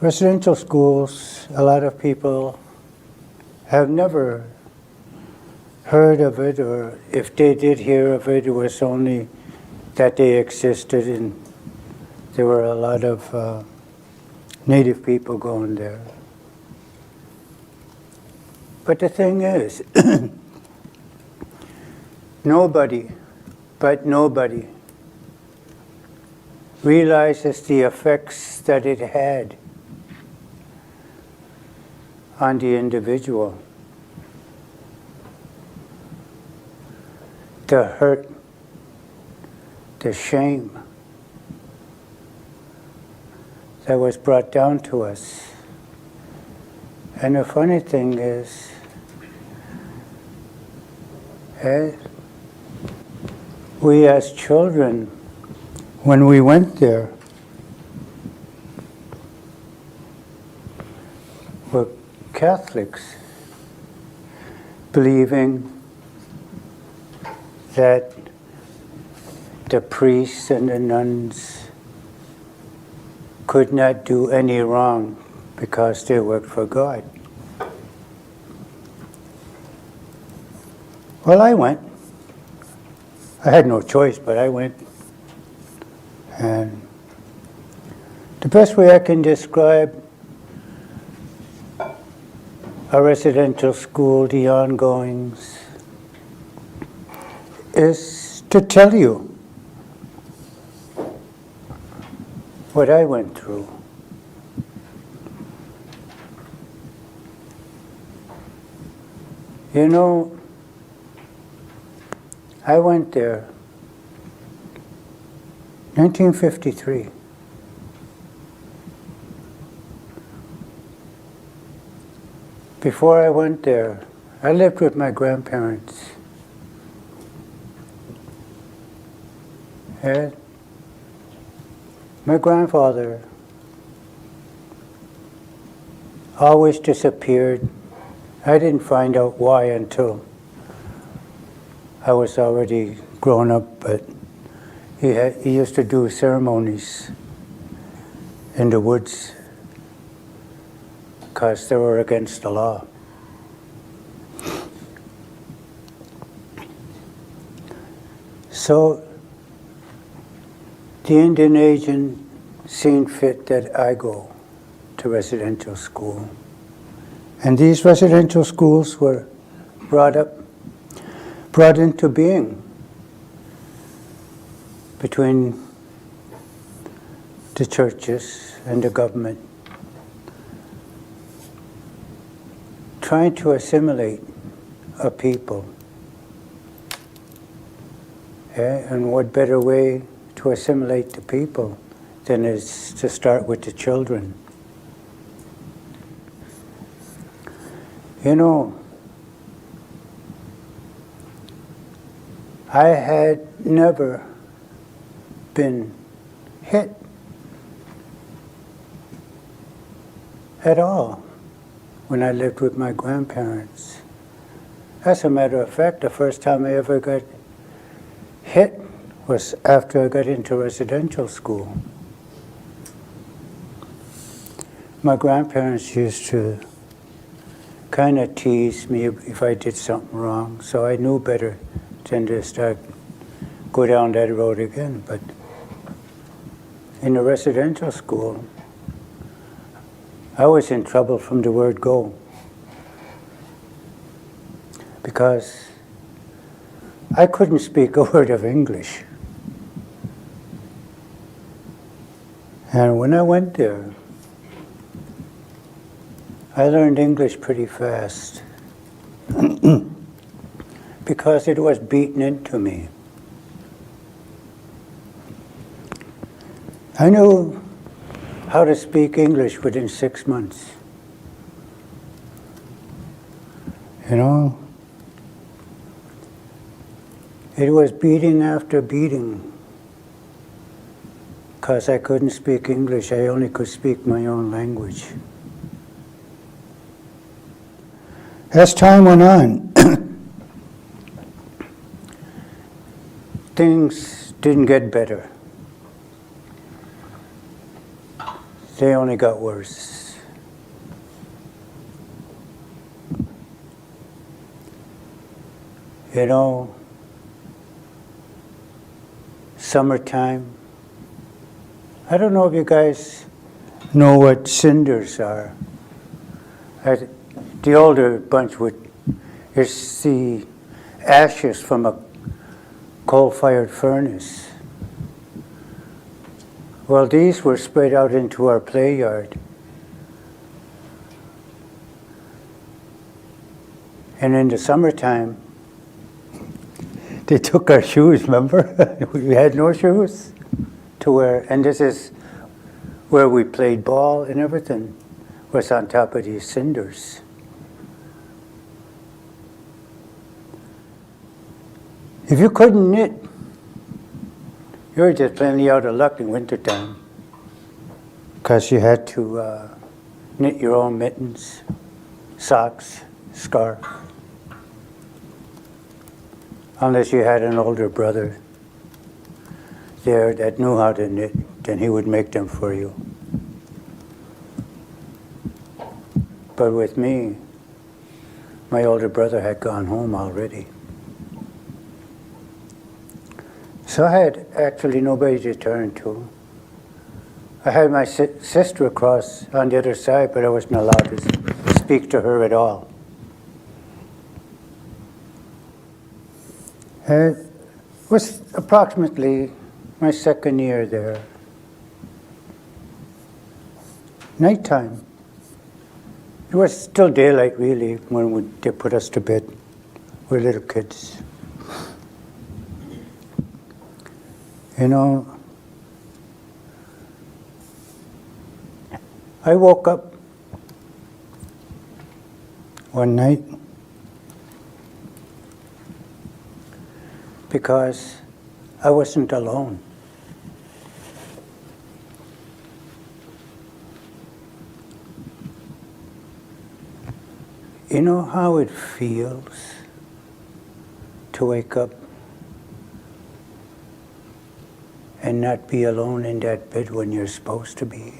Residential schools, a lot of people have never heard of it, or if they did hear of it, it was only that they existed and there were a lot of native people going there. But the thing is, nobody realizes the effects that it had on the individual. The hurt, the shame that was brought down to us. And the funny thing is, we as children, when we went there, were Catholics, believing that the priests and the nuns could not do any wrong because they worked for God. Well, I went. I had no choice, but I went. And the best way I can describe a residential school, the ongoings, is to tell you what I went through. You know, I went there 1953. Before I went there, I lived with my grandparents. And my grandfather always disappeared. I didn't find out why until I was already grown up, but he used to do ceremonies in the woods because they were against the law. So the Indian agent seen fit that I go to residential school. And these residential schools were brought into being between the churches and the government, trying to assimilate a people. And what better way to assimilate the people than is to start with the children. You know, I had never been hit at all when I lived with my grandparents. As a matter of fact, the first time I ever got hit was after I got into residential school. My grandparents used to kind of tease me if I did something wrong, so I knew better than to go down that road again. But in the residential school, I was in trouble from the word go, because I couldn't speak a word of English. And when I went there, I learned English pretty fast because it was beaten into me. I knew how to speak English within 6 months. You know, it was beating after beating because I couldn't speak English. I only could speak my own language. As time went on, things didn't get better. they only got worse. You know, summertime. I don't know if you guys know what cinders are. The older bunch would see ashes from a coal-fired furnace. Well, these were spread out into our play yard. And in the summertime, they took our shoes, remember? We had no shoes to wear. And this is where we played ball and everything, was on top of these cinders. If you couldn't knit, you were just plainly out of luck in wintertime, because you had to knit your own mittens, socks, scarf. Unless you had an older brother there that knew how to knit, then he would make them for you. But with me, my older brother had gone home already. So I had actually nobody to turn to. I had my sister across on the other side, but I wasn't allowed to speak to her at all. It was approximately my second year there. Nighttime. It was still daylight, really, when they put us to bed. We were little kids. You know, I woke up one night because I wasn't alone. You know how it feels to wake up and not be alone in that bed when you're supposed to be?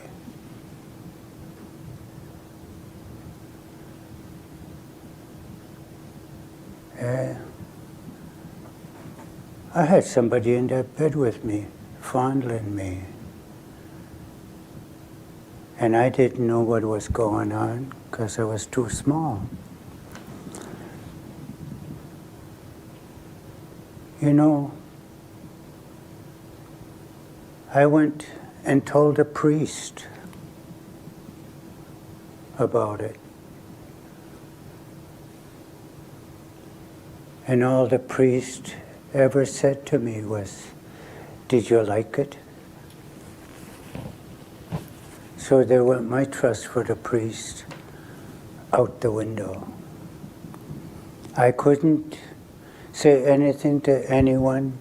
I had somebody in that bed with me, fondling me. And I didn't know what was going on because I was too small. You know, I went and told a priest about it. And all the priest ever said to me was, "Did you like it?" So there went my trust for the priest out the window. I couldn't say anything to anyone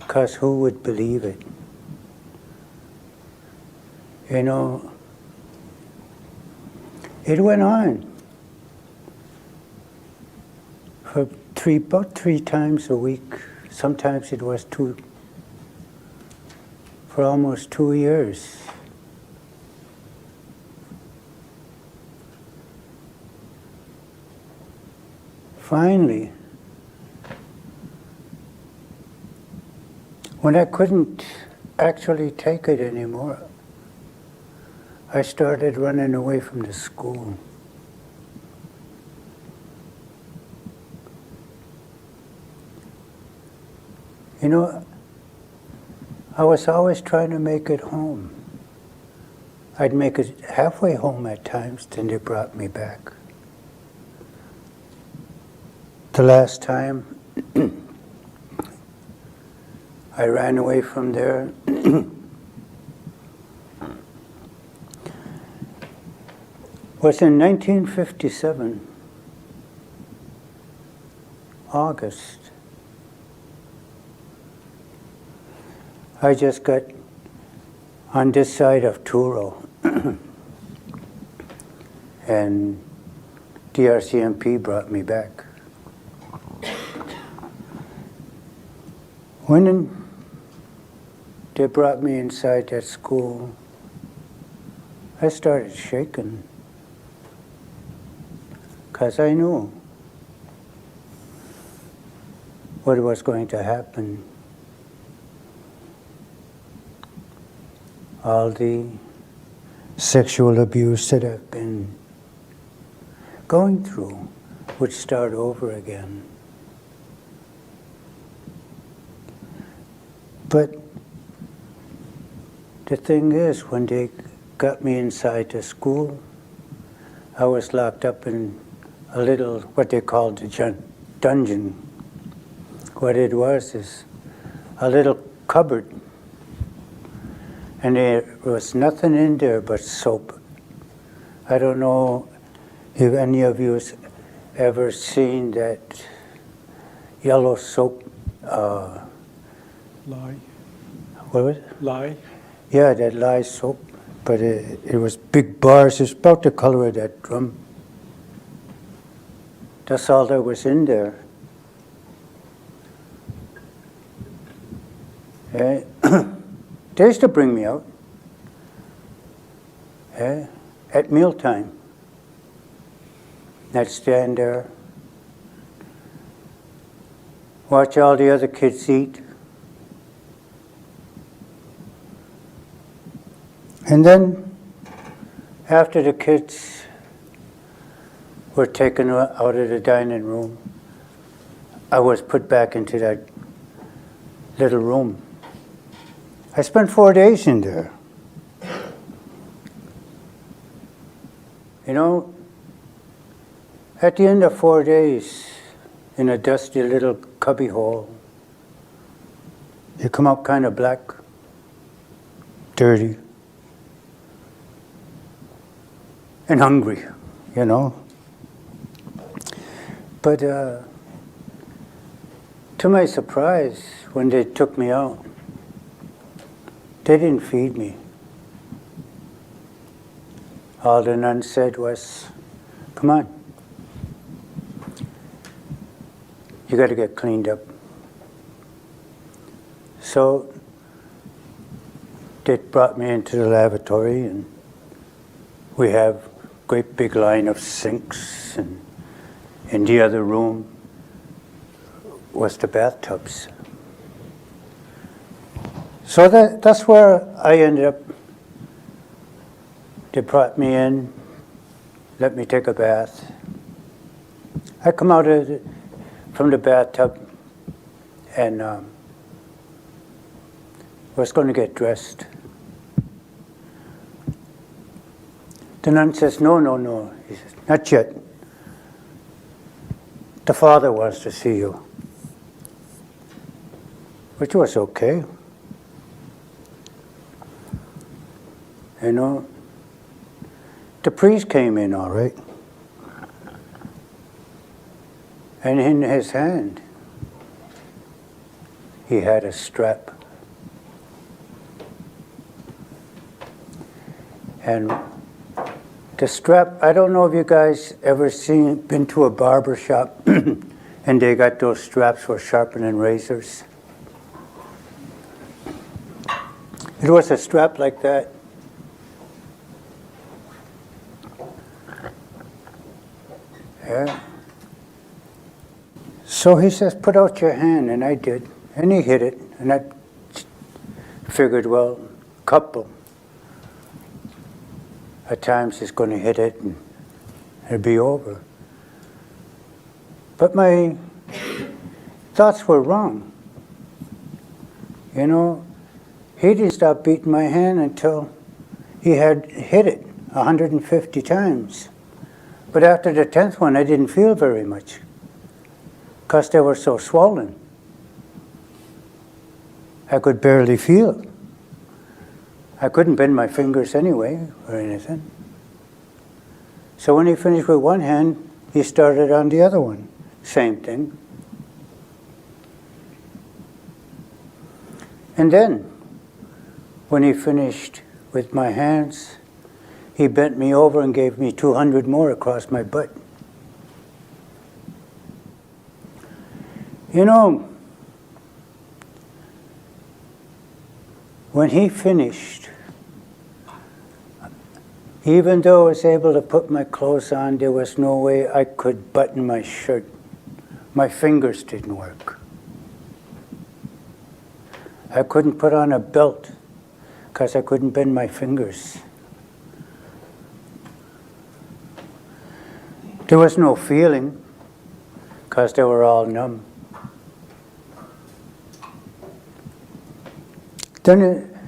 because who would believe it? You know, it went on for about three times a week. Sometimes it was for almost 2 years. Finally, when I couldn't actually take it anymore, I started running away from the school. You know, I was always trying to make it home. I'd make it halfway home at times, then they brought me back. The last time I ran away from there, was in 1957, August. I just got on this side of Truro, and DRCMP brought me back. When they brought me inside that school, I started shaking because I knew what was going to happen. All the sexual abuse that I've been going through would start over again. But the thing is, when they got me inside the school, I was locked up in a little, what they called the dungeon. What it was is a little cupboard, and there was nothing in there but soap. I don't know if any of you has ever seen that yellow soap. Lye. What was it? Lye. Yeah, that lye soap, but it was big bars. It's about the color of that drum. That's all that was in there. They used to bring me out at mealtime. I'd stand there, watch all the other kids eat. And then, after the kids were taken out of the dining room, I was put back into that little room. I spent 4 days in there. You know, at the end of 4 days, in a dusty little cubby hole, you come out kind of black, dirty, and hungry, you know. But to my surprise, when they took me out, they didn't feed me. All the nun said was, "Come on, you got to get cleaned up." So they brought me into the lavatory, and we have a great big line of sinks, and in the other room was the bathtubs. So that's where I ended up. They brought me in, let me take a bath. I come out from the bathtub and was going to get dressed. The nun says, no. He says, "Not yet. The Father wants to see you." Which was okay. You know, the priest came in all right. And in his hand, he had a strap. And the strap, I don't know if you guys ever been to a barber shop and they got those straps for sharpening razors. It was a strap like that. Yeah. So he says, "Put out your hand," and I did. And he hit it, and I figured, well, couple. At times he's going to hit it and it'll be over. But my thoughts were wrong. You know, he didn't stop beating my hand until he had hit it 150 times. But after the 10th one, I didn't feel very much because they were so swollen. I could barely feel. I couldn't bend my fingers anyway or anything. So when he finished with one hand, he started on the other one. Same thing. And then, when he finished with my hands, he bent me over and gave me 200 more across my butt. You know, when he finished, Even though I was able to put my clothes on, there was no way I could button my shirt. My fingers didn't work. I couldn't put on a belt because I couldn't bend my fingers. There was no feeling because they were all numb. Then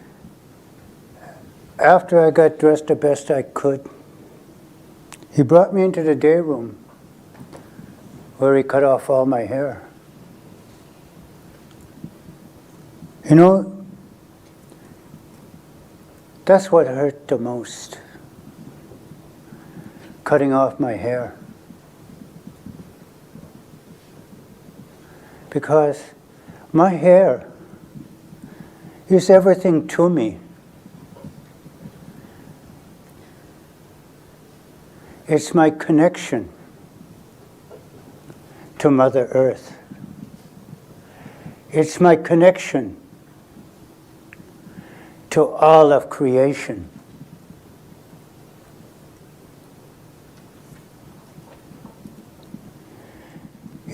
after I got dressed the best I could, he brought me into the day room where he cut off all my hair. You know, that's what hurt the most, cutting off my hair. Because my hair is everything to me. It's my connection to Mother Earth. It's my connection to all of creation.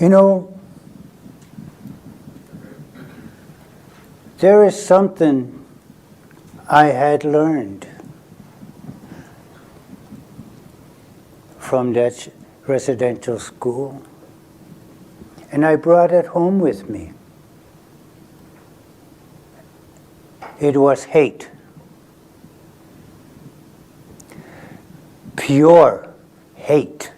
You know, there is something I had learned from that residential school, and I brought it home with me. It was hate. Pure hate.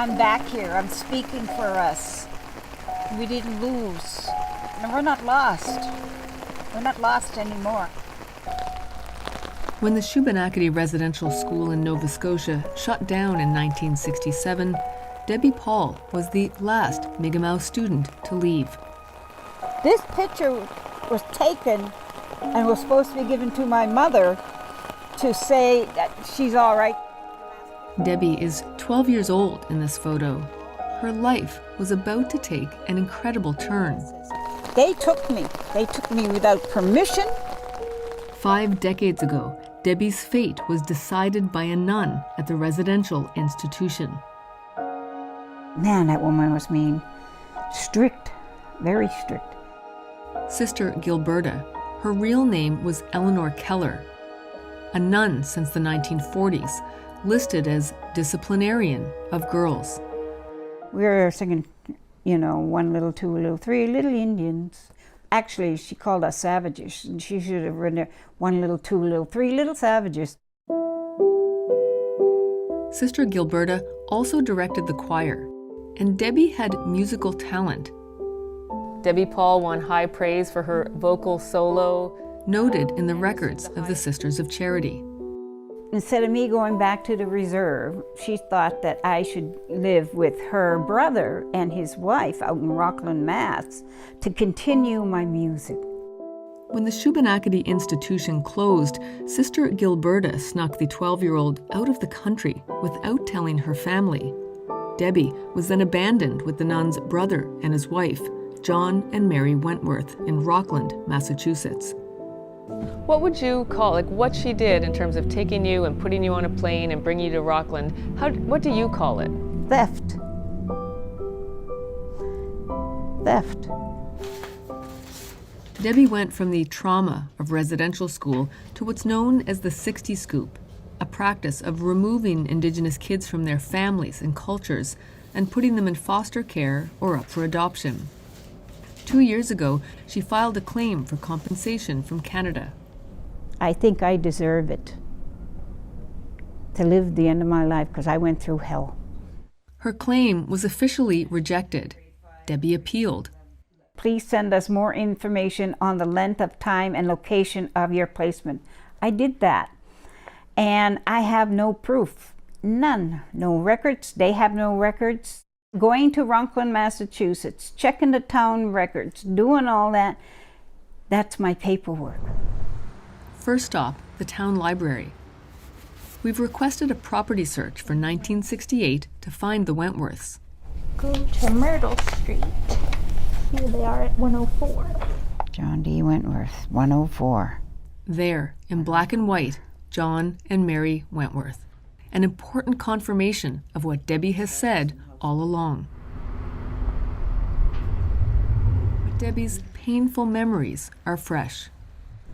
I'm back here. I'm speaking for us. We didn't lose. And we're not lost. We're not lost anymore. When the Shubenacadie Residential School in Nova Scotia shut down in 1967, Debbie Paul was the last Mi'kmaq student to leave. This picture was taken and was supposed to be given to my mother to say that she's all right. Debbie is 12 years old in this photo. Her life was about to take an incredible turn. They took me. They took me without permission. 5 decades ago, Debbie's fate was decided by a nun at the residential institution. Man, that woman was mean. Strict, very strict. Sister Gilberta, her real name was Eleanor Keller, a nun since the 1940s, listed as disciplinarian of girls. We were singing, you know, 1 little, 2 little, 3 little Indians. Actually, she called us savages, and she should have written there 1 little, 2 little, 3 little savages. Sister Gilberta also directed the choir, and Debbie had musical talent. Debbie Paul won high praise for her vocal solo, noted in the records of the Sisters of Charity. Instead of me going back to the reserve, she thought that I should live with her brother and his wife out in Rockland, Mass, to continue my music. When the Shubenacadie institution closed, Sister Gilberta snuck the 12-year-old out of the country without telling her family. Debbie was then abandoned with the nun's brother and his wife, John and Mary Wentworth, in Rockland, Massachusetts. What would you call, like what she did in terms of taking you and putting you on a plane and bringing you to Rockland, what do you call it? Theft. Theft. Debbie went from the trauma of residential school to what's known as the Sixties Scoop, a practice of removing Indigenous kids from their families and cultures and putting them in foster care or up for adoption. 2 years ago, she filed a claim for compensation from Canada. I think I deserve it, to live the end of my life, because I went through hell. Her claim was officially rejected. Debbie appealed. Please send us more information on the length of time and location of your placement. I did that, and I have no proof, none, no records. They have no records. Going to Rockland, Massachusetts, checking the town records, doing all that, that's my paperwork. First stop, the town library. We've requested a property search for 1968 to find the Wentworths. Go to Myrtle Street. Here they are at 104. John D. Wentworth, 104. There, in black and white, John and Mary Wentworth. An important confirmation of what Debbie has said all along. But Debbie's painful memories are fresh.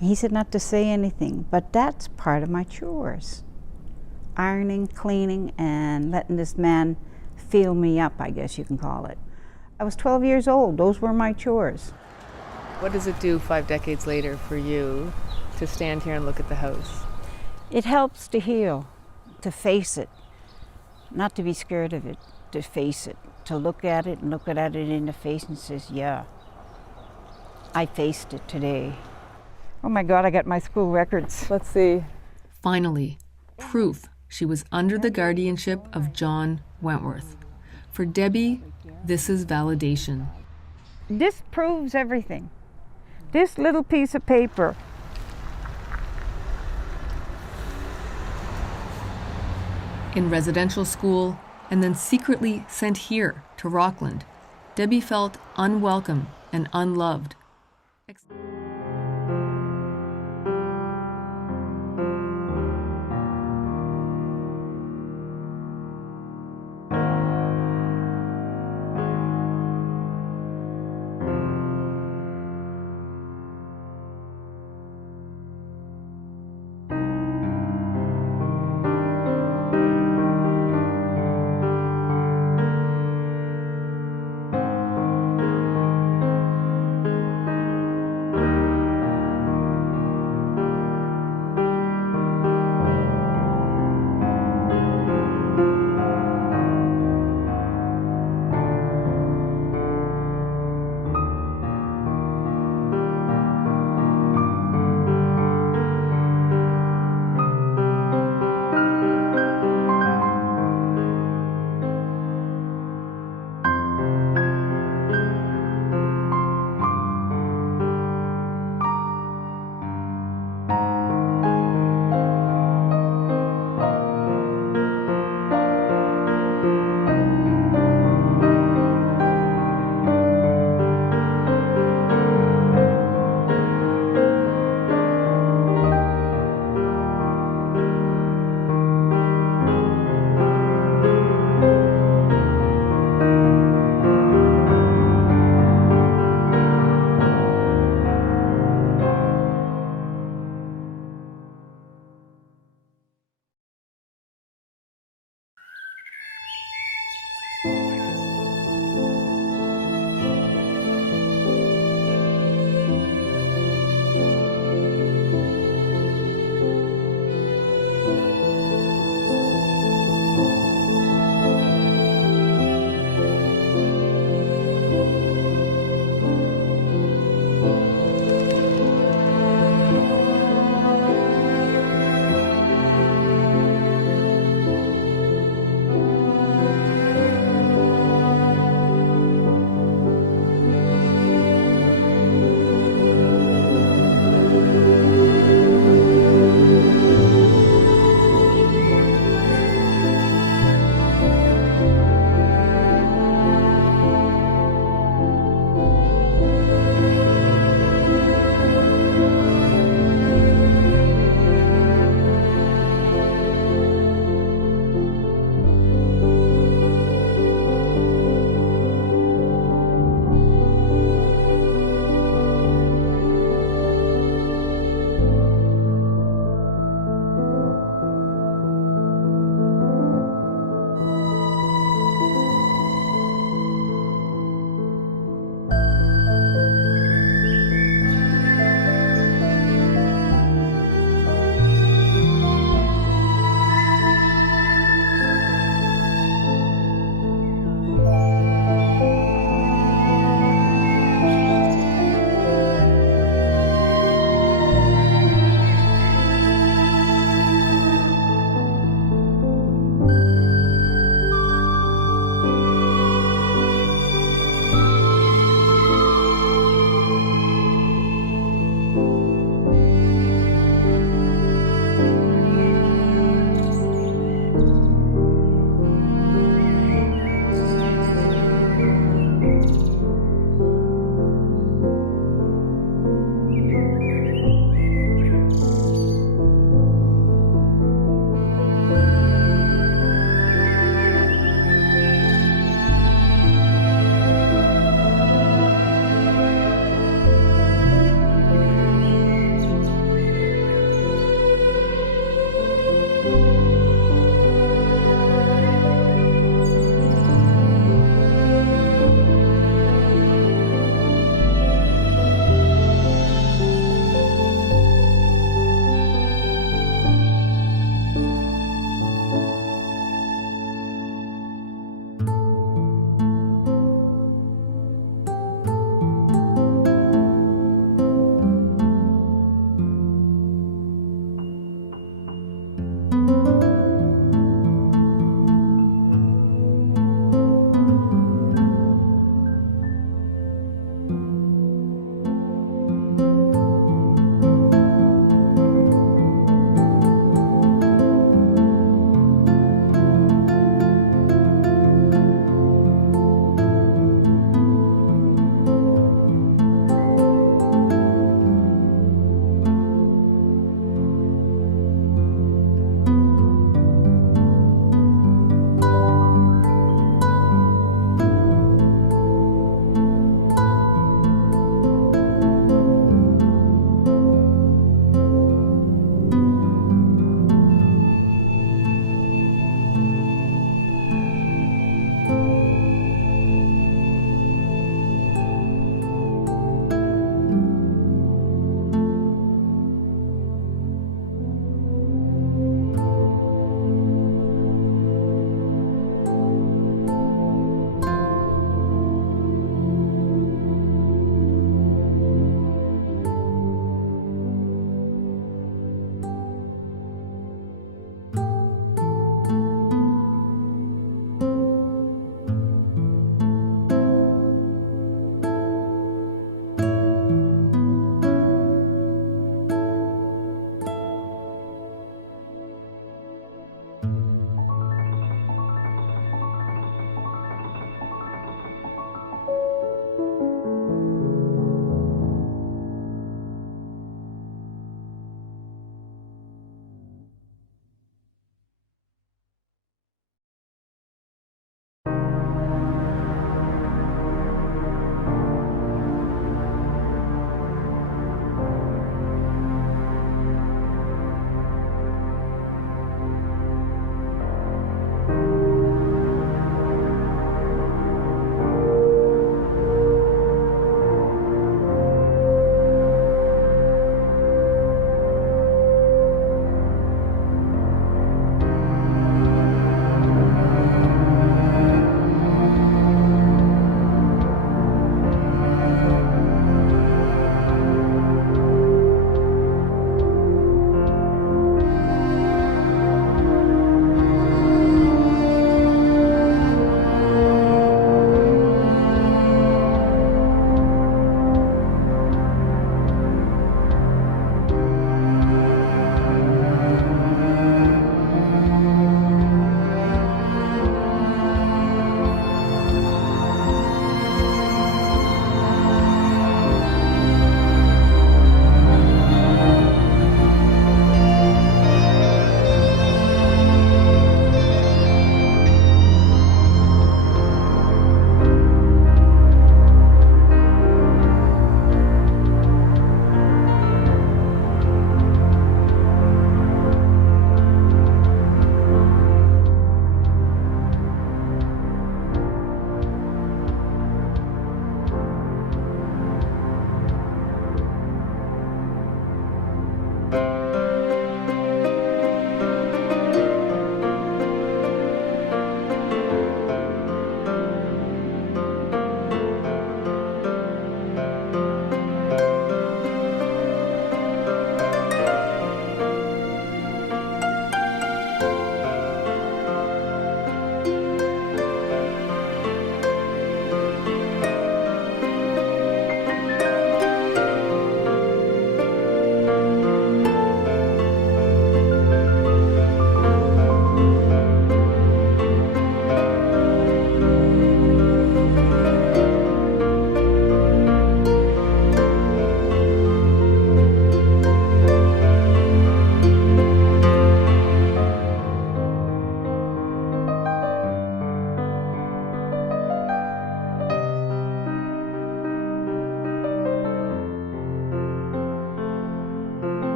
He said not to say anything, but that's part of my chores. Ironing, cleaning, and letting this man feel me up, I guess you can call it. I was 12 years old. Those were my chores. What does it do 5 decades later for you to stand here and look at the house? It helps to heal, to face it, not to be scared of it, to face it, to look at it and look at it in the face and says, yeah, I faced it today. Oh my God, I got my school records. Let's see. Finally, proof she was under the guardianship of John Wentworth. For Debbie, this is validation. This proves everything. This little piece of paper. In residential school, and then secretly sent here to Rockland, Debbie felt unwelcome and unloved.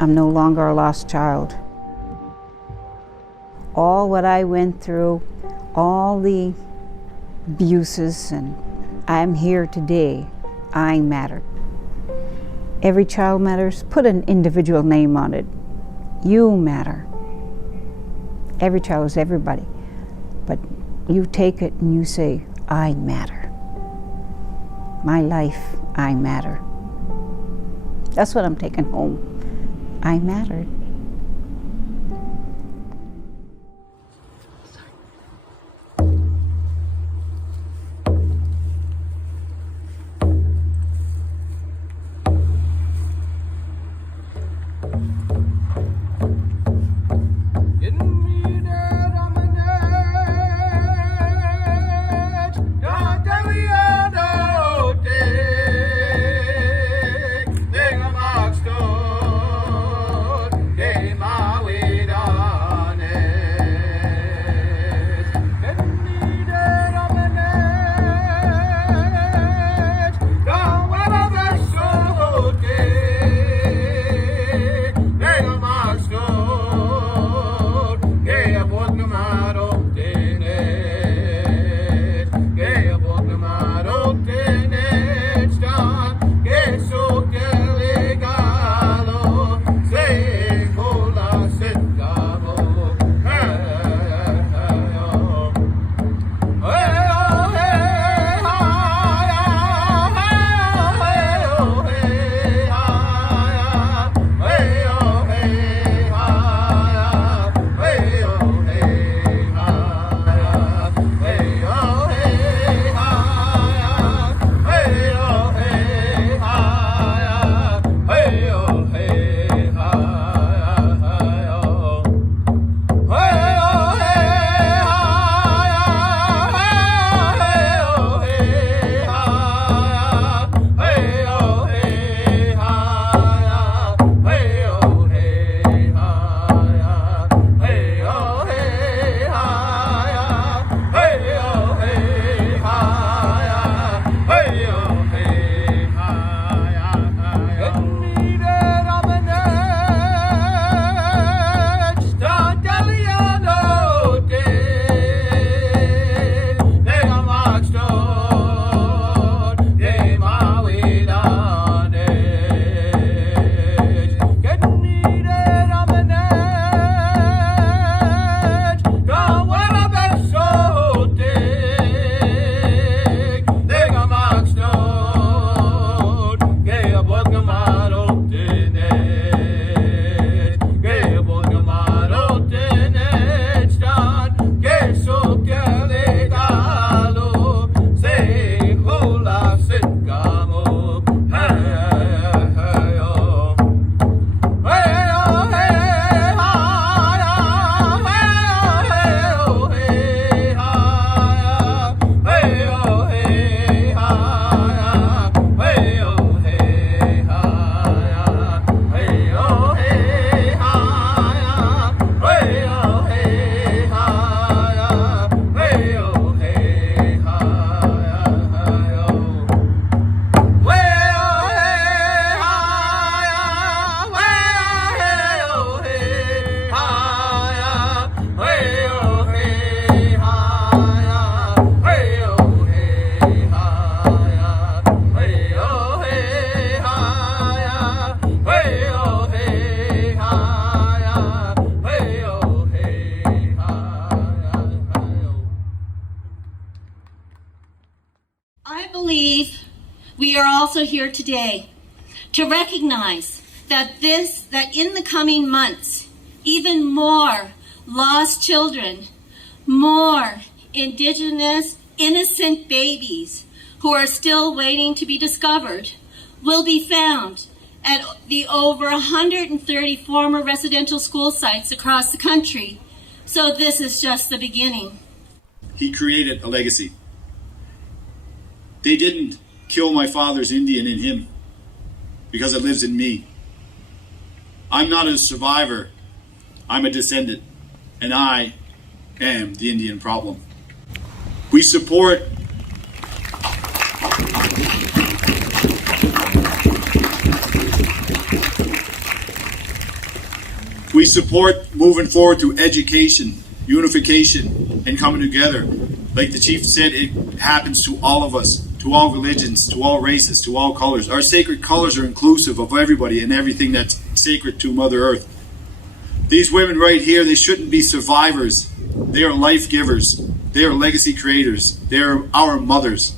I'm no longer a lost child. All what I went through, all the abuses, and I'm here today. I matter. Every child matters. Put an individual name on it. You matter. Every child is everybody. But you take it and you say, I matter. My life, I matter. That's what I'm taking home. I mattered. We are also here today to recognize that in the coming months, even more lost children, more Indigenous innocent babies who are still waiting to be discovered will be found at the over 130 former residential school sites across the country. So this is just the beginning. He created a legacy. They didn't kill my father's Indian in him because it lives in me. I'm not a survivor. I'm a descendant, and I am the Indian problem. We support We support moving forward to education, unification, and coming together. Like the chief said, it happens to all of us, to all religions, to all races, to all colors. Our sacred colors are inclusive of everybody and everything that's sacred to Mother Earth. These women right here, they shouldn't be survivors. They are life givers. They are legacy creators. They are our mothers.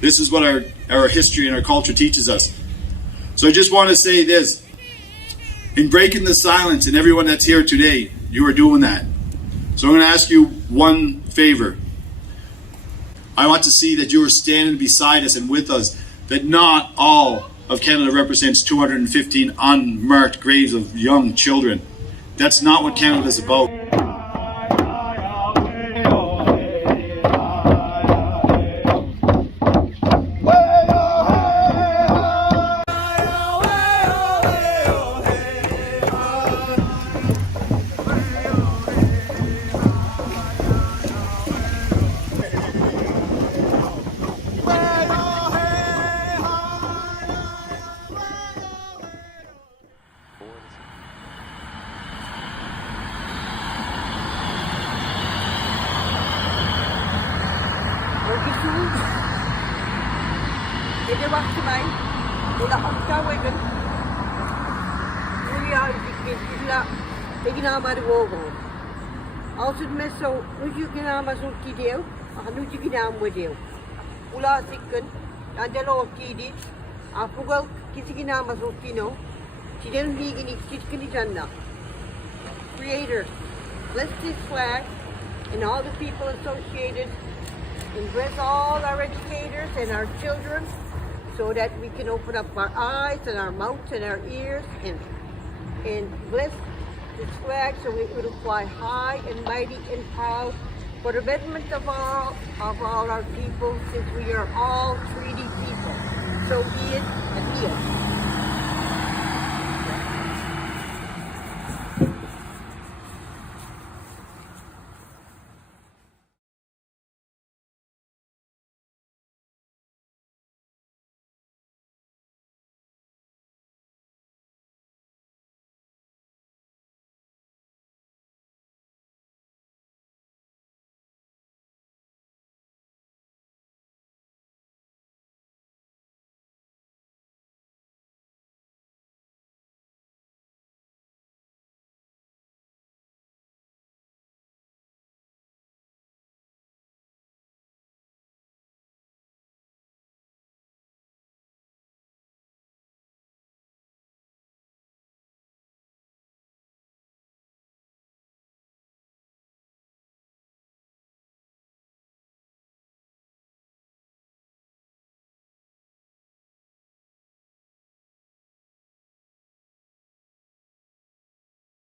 This is what our history and our culture teaches us. So I just want to say this. In breaking the silence, and everyone that's here today, you are doing that. So I'm going to ask you one favor. I want to see that you are standing beside us and with us, that not all of Canada represents 215 unmarked graves of young children. That's not what Canada is about. Als het met zo, nu je gedaan maar zo'n kideel, nu je gedaan moet deel. Hoe laat ik kan, dan de loop kidit, afval kies ik gedaan maar zo'n tino, kideel liegen ik zit kan niet aan. Creator, bless this flag and all the people associated, and bless all our educators and our children, so that we can open up our eyes and our mouths and our ears and bless this flag so it will fly high and mighty and proud for the betterment of all our people, since we are all treaty people. So be it and be it.